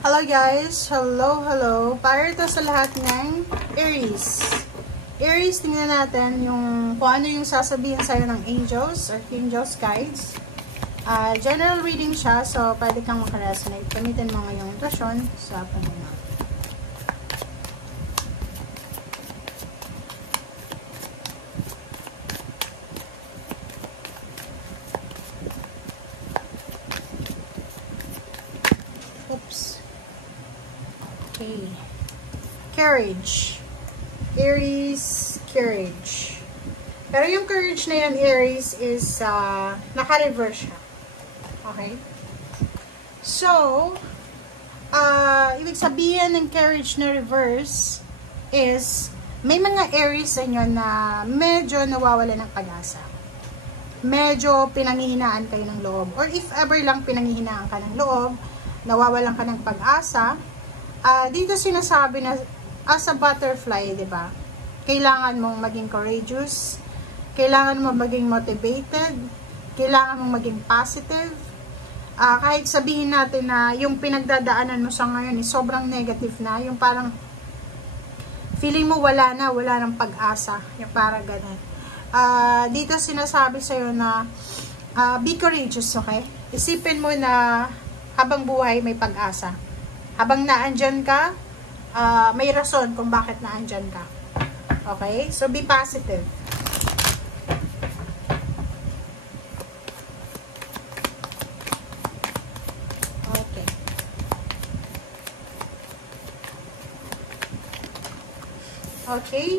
Hello guys! Hello! Para ito sa lahat ng Aries. Aries, tingnan natin kung ano yung sasabihin sa'yo ng angels or angels guides. General reading siya, so pwede kang makaresonate. Gamitin mo ngayong intuition sa panunod. Okay. Courage. Aries, courage. Pero yung courage na yan, Aries, is naka-reverse siya. Okay? So, ibig sabihin ng courage na reverse is may mga Aries sa inyo na medyo nawawala ng pag-asa. Medyo pinanghihinaan kayo ng loob. Or if ever lang pinanghihinaan ka ng loob, nawawalan ka ng pag-asa, dito sinasabi na as a butterfly, 'di ba? Kailangan mong maging courageous, kailangan mong maging motivated, kailangan mong maging positive. Kahit sabihin natin na yung pinagdadaanan mo sa ngayon is sobrang negative na, yung parang feeling mo wala ng pag-asa, yung parang ganun. Dito sinasabi sa iyo na be courageous, okay? Isipin mo na habang buhay may pag-asa. Habang naandyan ka, may rason kung bakit naandyan ka. Okay? So, be positive. Okay. Okay?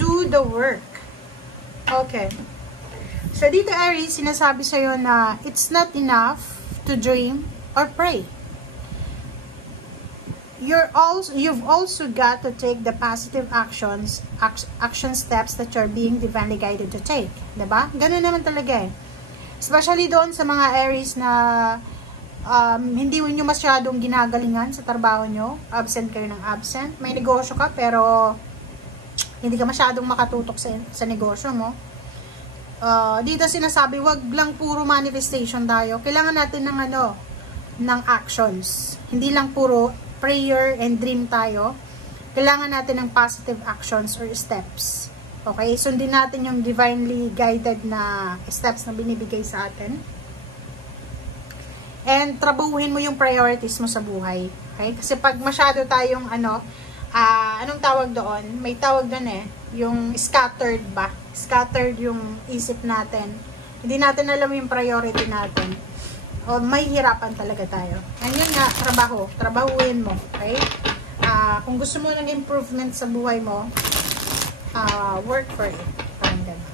Do the work. Okay. So, dito, Aries, sinasabi sa'yo na it's not enough to dream or pray. You've also got to take the positive action steps that you're being divinely guided to take. Diba? Ganun naman talaga eh. Especially doon sa mga Aries na hindi nyo masyadong ginagalingan sa trabaho nyo. Absent kayo ng absent. May negosyo ka pero hindi ka masyadong makatutok sa negosyo mo. Dito sinasabi, wag lang puro manifestation tayo. Kailangan natin ng actions. Hindi lang puro prayer and dream tayo. Kailangan natin ng positive actions or steps. Okay? Sundin natin yung divinely guided na steps na binibigay sa atin. And trabahuhin mo yung priorities mo sa buhay. Okay? Kasi pag masyado tayong anong tawag doon? May tawag doon eh. Yung scattered ba? Scattered yung isip natin. Hindi natin alam yung priority natin. O may hirapan talaga tayo. And yun nga, trabahuin mo. Okay? Kung gusto mo ng improvement sa buhay mo, work for it. Parang ganun.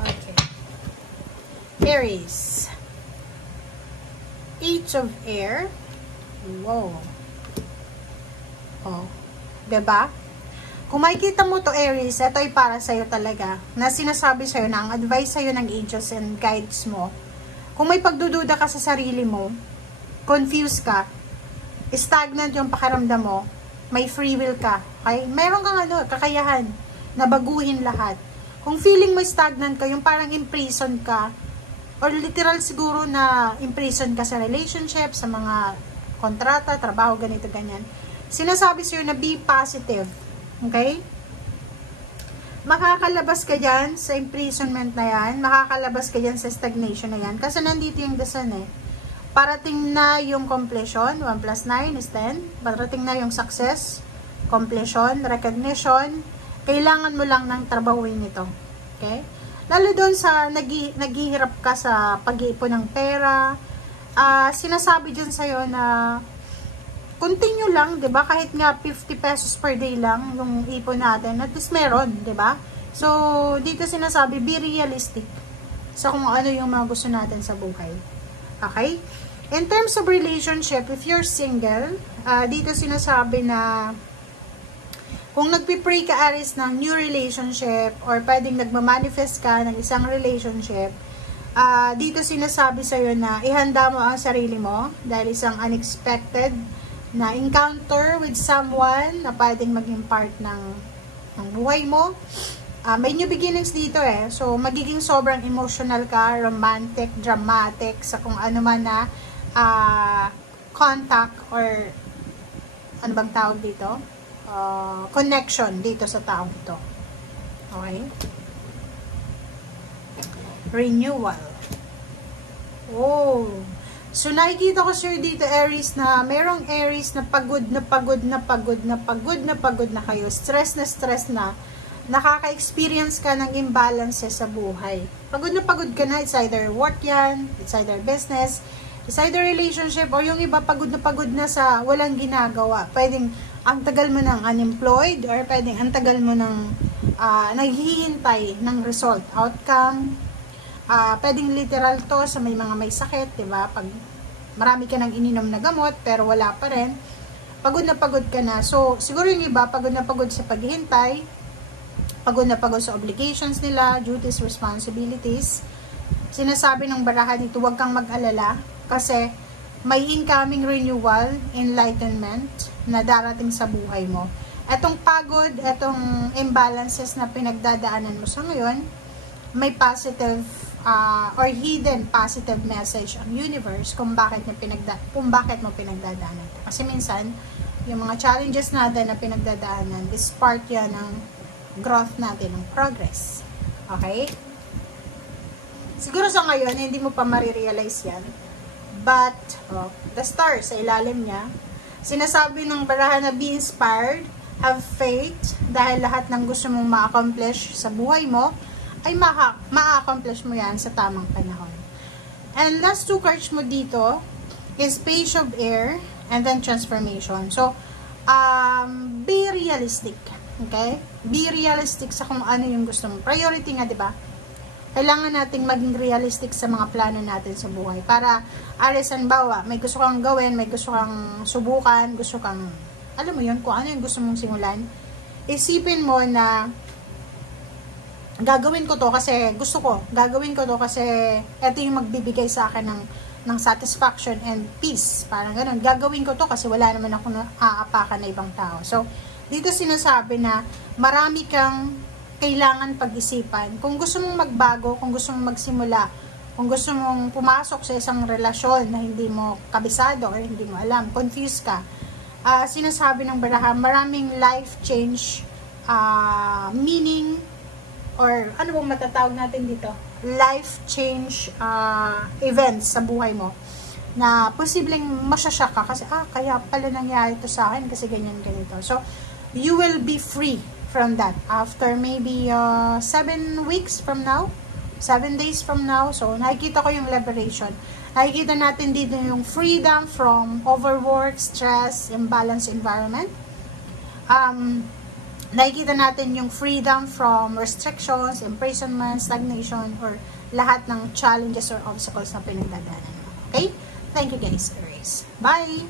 Okay. Aries. Eight of Air. Wow. Oh. Diba? Kung makikita mo to Aries, ito ay para sa'yo talaga, na sinasabi sa'yo na ang advice sa'yo ng angels and guides mo. Kung may pagdududa ka sa sarili mo, confused ka, stagnant yung pakiramdam mo, may free will ka, okay? Meron kang kakayahan na baguhin lahat. Kung feeling mo stagnant ka, yung parang imprison ka, or literal siguro na imprison ka sa relationship, sa mga kontrata, trabaho, ganito, ganyan. Sinasabi sa'yo na be positive. Okay? Makakalabas ka dyan sa imprisonment na yan. Makakalabas ka dyan sa stagnation na yan. Kasi nandito yung the sun eh. Parating na yung completion. 1 plus 9 is 10. Parating na yung success, completion, recognition. Kailangan mo lang ng trabahuin ito. Okay? Lalo doon sa naghihirap ka sa pag-iipon ng pera. Sinasabi dyan sa'yo na continue lang, 'di ba? Kahit nga 50 pesos per day lang yung ipon natin, at least meron, 'di ba? So, dito sinasabi, be realistic sa kung ano yung mga gusto natin sa buhay. Okay? In terms of relationship, if you're single, dito sinasabi na kung nagpi-pray ka, Aries, ng new relationship or pwedeng nagmamanifest ka ng isang relationship, dito sinasabi sa'yo na ihanda mo ang sarili mo dahil isang unexpected na encounter with someone na pwedeng maging part ng buhay mo. May new beginnings dito eh. So, magiging sobrang emotional ka, romantic, dramatic, sa kung ano man na contact or ano bang tawag dito? Connection dito sa taong ito. Okay? Renewal. Oh. So, nakikita ko sir dito, Aries, na merong Aries na pagod na kayo. Stress na. Nakaka-experience ka ng imbalances sa buhay. Pagod ka na. It's either work yan, it's either business, it's either relationship, or yung iba pagod na sa walang ginagawa. Pwedeng ang tagal mo ng unemployed, or pwedeng ang tagal mo ng naghihintay ng result, outcome. Pwedeng literal to sa may mga may sakit, diba? Pag marami ka nang ininom na gamot, pero wala pa rin, pagod ka na. So, siguro yung iba, pagod sa paghihintay, pagod sa obligations nila, duties, responsibilities. Sinasabi ng baraha dito, huwag kang mag-alala, kasi may incoming renewal, enlightenment, na darating sa buhay mo. Etong pagod, etong imbalances na pinagdadaanan mo sa ngayon, may positive or hidden positive message ang universe kung bakit mo pinagdadaanan. Kasi minsan, yung mga challenges natin na pinagdadaanan is part yan ng growth natin, ng progress. Okay? Siguro sa ngayon, hindi mo pa marirealize yan. But, the stars sa ilalim niya, sinasabi ng barahan na be inspired, have faith, dahil lahat ng gusto mong ma-accomplish sa buhay mo, ay ma-accomplish mo yan sa tamang panahon. And last two cards mo dito is Page of Air and then Transformation. So, be realistic. Okay? Be realistic sa kung ano yung gusto mo. Priority nga, diba? Kailangan nating maging realistic sa mga plano natin sa buhay. Para, bawa, may gusto kang gawin, may gusto kang subukan, gusto kang, alam mo yun, kung ano yung gusto mong simulan, isipin mo na, gagawin ko to kasi gusto ko. Gagawin ko to kasi ito yung magbibigay sa akin ng satisfaction and peace. Parang ganun. Gagawin ko to kasi wala naman ako naaapakan na ibang tao. So, dito sinasabi na marami kang kailangan pag-isipan. Kung gusto mong magbago, kung gusto mong magsimula, kung gusto mong pumasok sa isang relasyon na hindi mo kabisado or hindi mo alam, confused ka, sinasabi ng baraha, maraming life change, meaning, or ano bang matatawag natin dito? Life change events sa buhay mo na posibleng masyashock ka kasi kaya pala nangyari ito sa akin kasi ganito. So, you will be free from that after maybe 7 weeks from now, 7 days from now. So, nakikita ko yung liberation. Nakikita natin dito yung freedom from overwork, stress, imbalanced environment. Nakikita natin yung freedom from restrictions, imprisonment, stagnation, or lahat ng challenges or obstacles na pinagdadaanan mo. Okay? Thank you guys, Aries. Bye!